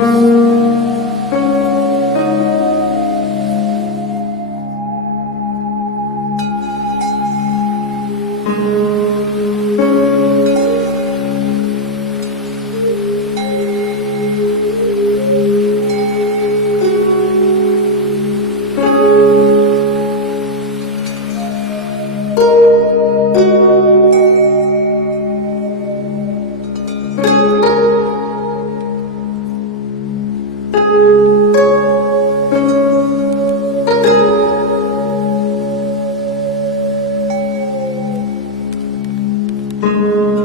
Thank mm -hmm. you. Thank mm -hmm. you.